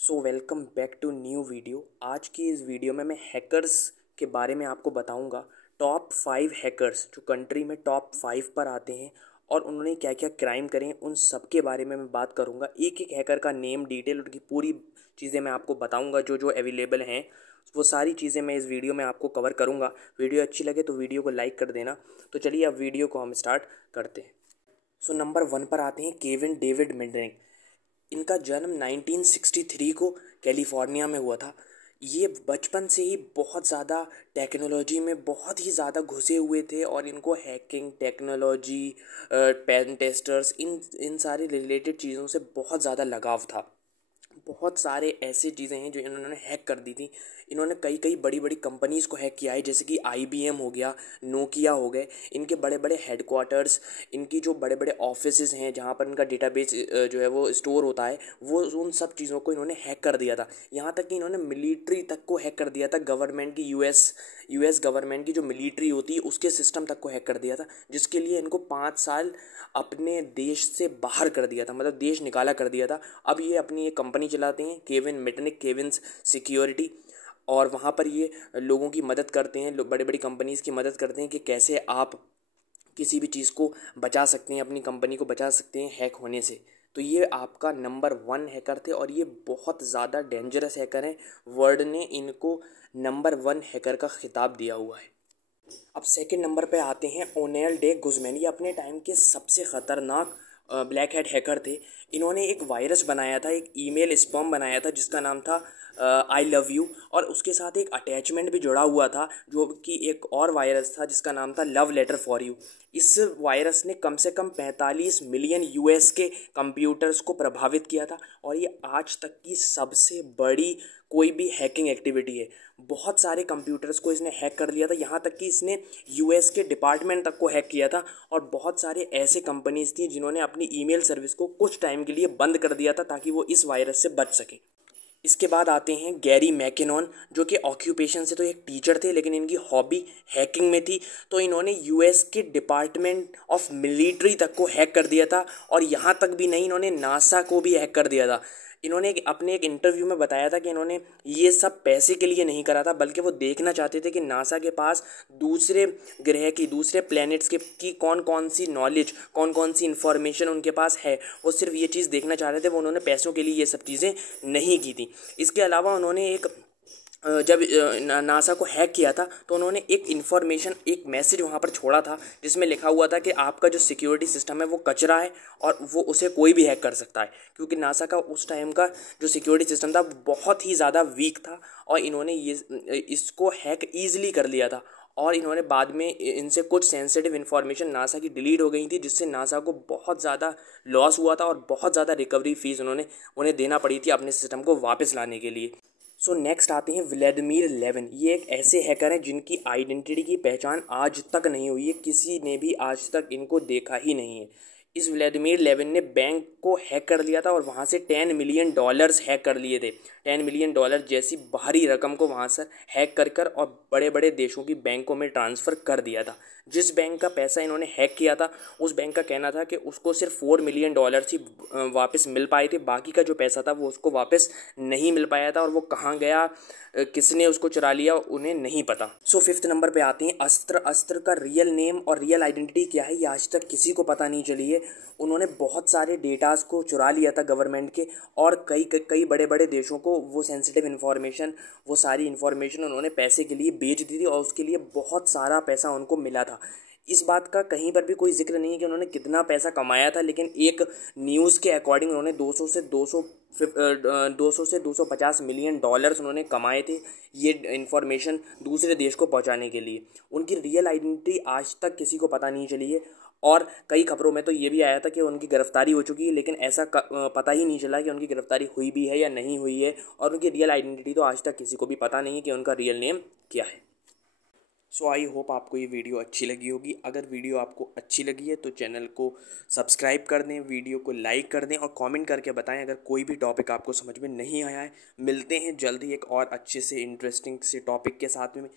So welcome back to new video. आज की इस वीडियो में मैं हैकर्स के बारे में आपको बताऊंगा। टॉप 5 हैकर्स जो कंट्री में टॉप 5 पर आते हैं और उन्होंने क्या क्या क्राइम करे उन सब के बारे में मैं बात करूंगा। एक एक हैकर का नेम, डिटेल, उनकी पूरी चीज़ें मैं आपको बताऊंगा। जो जो अवेलेबल हैं वो सारी चीज़ें मैं इस वीडियो में आपको कवर करूँगा। वीडियो अच्छी लगे तो वीडियो को लाइक कर देना। तो चलिए अब वीडियो को हम स्टार्ट करते हैं। सो नंबर 1 पर आते हैं केविन डेविड मिडरिंग। इनका जन्म 1963 को कैलिफोर्निया में हुआ था। ये बचपन से ही बहुत ज़्यादा टेक्नोलॉजी में बहुत ही ज़्यादा घुसे हुए थे और इनको हैकिंग, टेक्नोलॉजी, पेन टेस्टर्स, इन सारी रिलेटेड चीज़ों से बहुत ज़्यादा लगाव था। बहुत सारे ऐसे चीज़ें हैं जो इन्होंने हैक कर दी थी। इन्होंने कई कई बड़ी बड़ी कंपनीज़ को हैक किया है, जैसे कि IBM हो गया, नोकिया हो गए। इनके बड़े बड़े हेडक्वार्टर्स, इनकी जो बड़े बड़े ऑफिसेज हैं जहाँ पर इनका डेटाबेस जो है वो स्टोर होता है, वो उन सब चीज़ों को इन्होंने हैक कर दिया था। यहाँ तक कि इन्होंने मिलिट्री तक को हैक कर दिया था। गवर्नमेंट की यूएस गवर्नमेंट की जो मिलिट्री होती है उसके सिस्टम तक को हैक कर दिया था, जिसके लिए इनको 5 साल अपने देश से बाहर कर दिया था, मतलब देश निकाला कर दिया था। अब ये अपनी एक कंपनी चलाते हैं, केविन मिटनिक, केविन्स सिक्योरिटी, और वहाँ पर ये लोगों की मदद करते हैं, बड़े बड़ी कंपनीज़ की मदद करते हैं कि कैसे आप किसी भी चीज़ को बचा सकते हैं, अपनी कंपनी को बचा सकते हैं हैक होने से। तो ये आपका नंबर 1 हैकर थे और ये बहुत ज़्यादा डेंजरस हैकर हैं। वर्ल्ड ने इनको नंबर 1 हैकर का खिताब दिया हुआ है। अब सेकंड नंबर पे आते हैं ओनेल डे गुजमैन। ये अपने टाइम के सबसे ख़तरनाक ब्लैक हैट हैकर थे। इन्होंने एक वायरस बनाया था, एक ईमेल स्पैम बनाया था जिसका नाम था आई लव यू, और उसके साथ एक अटैचमेंट भी जुड़ा हुआ था जो कि एक और वायरस था जिसका नाम था लव लेटर फॉर यू। इस वायरस ने कम से कम 45 मिलियन US के कंप्यूटर्स को प्रभावित किया था और ये आज तक की सबसे बड़ी कोई भी हैकिंग एक्टिविटी है। बहुत सारे कंप्यूटर्स को इसने हैक कर लिया था, यहाँ तक कि इसने US के डिपार्टमेंट तक को हैक किया था। और बहुत सारे ऐसे कंपनीज थी जिन्होंने अपनी ईमेल सर्विस को कुछ टाइम के लिए बंद कर दिया था ताकि वो इस वायरस से बच सके। इसके बाद आते हैं गैरी मैकेनॉन, जो कि ऑक्यूपेशन से तो एक टीचर थे लेकिन इनकी हॉबी हैकिंग में थी। तो इन्होंने US के डिपार्टमेंट ऑफ मिलिट्री तक को हैक कर दिया था और यहाँ तक भी नहीं, इन्होंने नासा को भी हैक कर दिया था। इन्होंने अपने एक इंटरव्यू में बताया था कि इन्होंने ये सब पैसे के लिए नहीं करा था, बल्कि वो देखना चाहते थे कि नासा के पास दूसरे ग्रह की, दूसरे प्लैनेट्स के की कौन कौन सी नॉलेज, कौन कौन सी इंफॉर्मेशन उनके पास है। वो सिर्फ ये चीज़ देखना चाह रहे थे, वो उन्होंने पैसों के लिए ये सब चीज़ें नहीं की थी। इसके अलावा उन्होंने एक जब नासा को हैक किया था तो उन्होंने एक इन्फॉर्मेशन, एक मैसेज वहाँ पर छोड़ा था जिसमें लिखा हुआ था कि आपका जो सिक्योरिटी सिस्टम है वो कचरा है और वो उसे कोई भी हैक कर सकता है, क्योंकि नासा का उस टाइम का जो सिक्योरिटी सिस्टम था वो बहुत ही ज़्यादा वीक था और इन्होंने इसको हैक ईजिली कर लिया था। और इन्होंने बाद में इनसे कुछ सेंसिटिव इन्फॉर्मेशन नासा की डिलीट हो गई थी, जिससे नासा को बहुत ज़्यादा लॉस हुआ था और बहुत ज़्यादा रिकवरी फीस उन्हें देना पड़ी थी अपने सिस्टम को वापस लाने के लिए। सो नेक्स्ट आते हैं व्लादिमीर लेविन। ये एक ऐसे हैकर हैं जिनकी आइडेंटिटी की पहचान आज तक नहीं हुई है, किसी ने भी आज तक इनको देखा ही नहीं है। इस व्लादिमीर लेविन ने बैंक को हैक कर लिया था और वहाँ से $10 मिलियन हैक कर लिए थे। $10 मिलियन जैसी भारी रकम को वहाँ से हैक कर और बड़े बड़े देशों की बैंकों में ट्रांसफ़र कर दिया था। जिस बैंक का पैसा इन्होंने हैक किया था उस बैंक का कहना था कि उसको सिर्फ $4 मिलियन ही वापस मिल पाए थे, बाकी का जो पैसा था वो उसको वापस नहीं मिल पाया था और वो कहाँ गया, किसने उसको चुरा लिया, उन्हें नहीं पता। सो फिफ्थ नंबर पे आते हैं अस्त्र। अस्त्र का रियल नेम और रियल आइडेंटिटी क्या है ये आज तक किसी को पता नहीं चली है। उन्होंने बहुत सारे डेटास को चुरा लिया था गवर्नमेंट के और कई बड़े बड़े देशों को वो सेंसिटिव इन्फॉर्मेशन, वो सारी इन्फॉर्मेशन उन्होंने पैसे के लिए बेच दी थी और उसके लिए बहुत सारा पैसा उनको मिला था। इस बात का कहीं पर भी कोई जिक्र नहीं है कि उन्होंने कितना पैसा कमाया था, लेकिन एक न्यूज़ के अकॉर्डिंग उन्होंने 200 से 250 मिलियन डॉलर्स उन्होंने कमाए थे ये इन्फॉर्मेशन दूसरे देश को पहुंचाने के लिए। उनकी रियल आइडेंटिटी आज तक किसी को पता नहीं चली है और कई खबरों में तो ये भी आया था कि उनकी गिरफ्तारी हो चुकी है, लेकिन ऐसा पता ही नहीं चला कि उनकी गिरफ्तारी हुई भी है या नहीं हुई है। और उनकी रियल आइडेंटिटी तो आज तक किसी को भी पता नहीं है कि उनका रियल नेम क्या है। सो आई होप आपको ये वीडियो अच्छी लगी होगी। अगर वीडियो आपको अच्छी लगी है तो चैनल को सब्सक्राइब कर दें, वीडियो को लाइक कर दें और कमेंट करके बताएं अगर कोई भी टॉपिक आपको समझ में नहीं आया है। मिलते हैं जल्द ही एक और अच्छे से इंटरेस्टिंग से टॉपिक के साथ में।